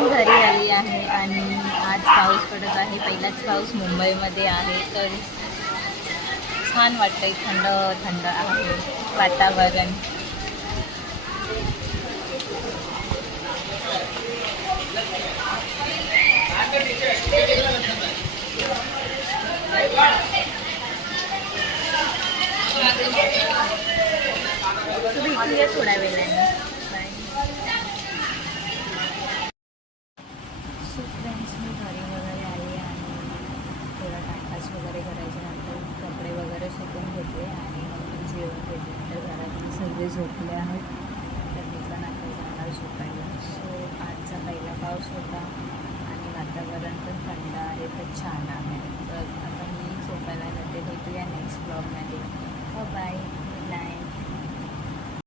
पण घरी आली आहे आणि आज पाऊस पडत आहे. पहिलाच पाऊस मुंबईमध्ये आहे, तर छान वाटतंय. थंड थंड आहे वातावरण. भेटूया थोड्या वेळाने. सो फ्रेंड्स, मी घरी वगैरे आली आणि थोडा टाइमपास वगैरे करायचे, नंतर कपडे वगैरे सुकून घेतले आणि मग जेवण घेतले. तर घरातले सगळे झोपले आहेत, तर मी पण आता जाणार झोपायला. सो आजचा पहिला पाऊस होता आणि वातावरण पण थंड आहे, तर छान आहे. तर आता मी झोपायला जाते. भेटूया नेक्स्ट ब्लॉगमध्ये. बाय.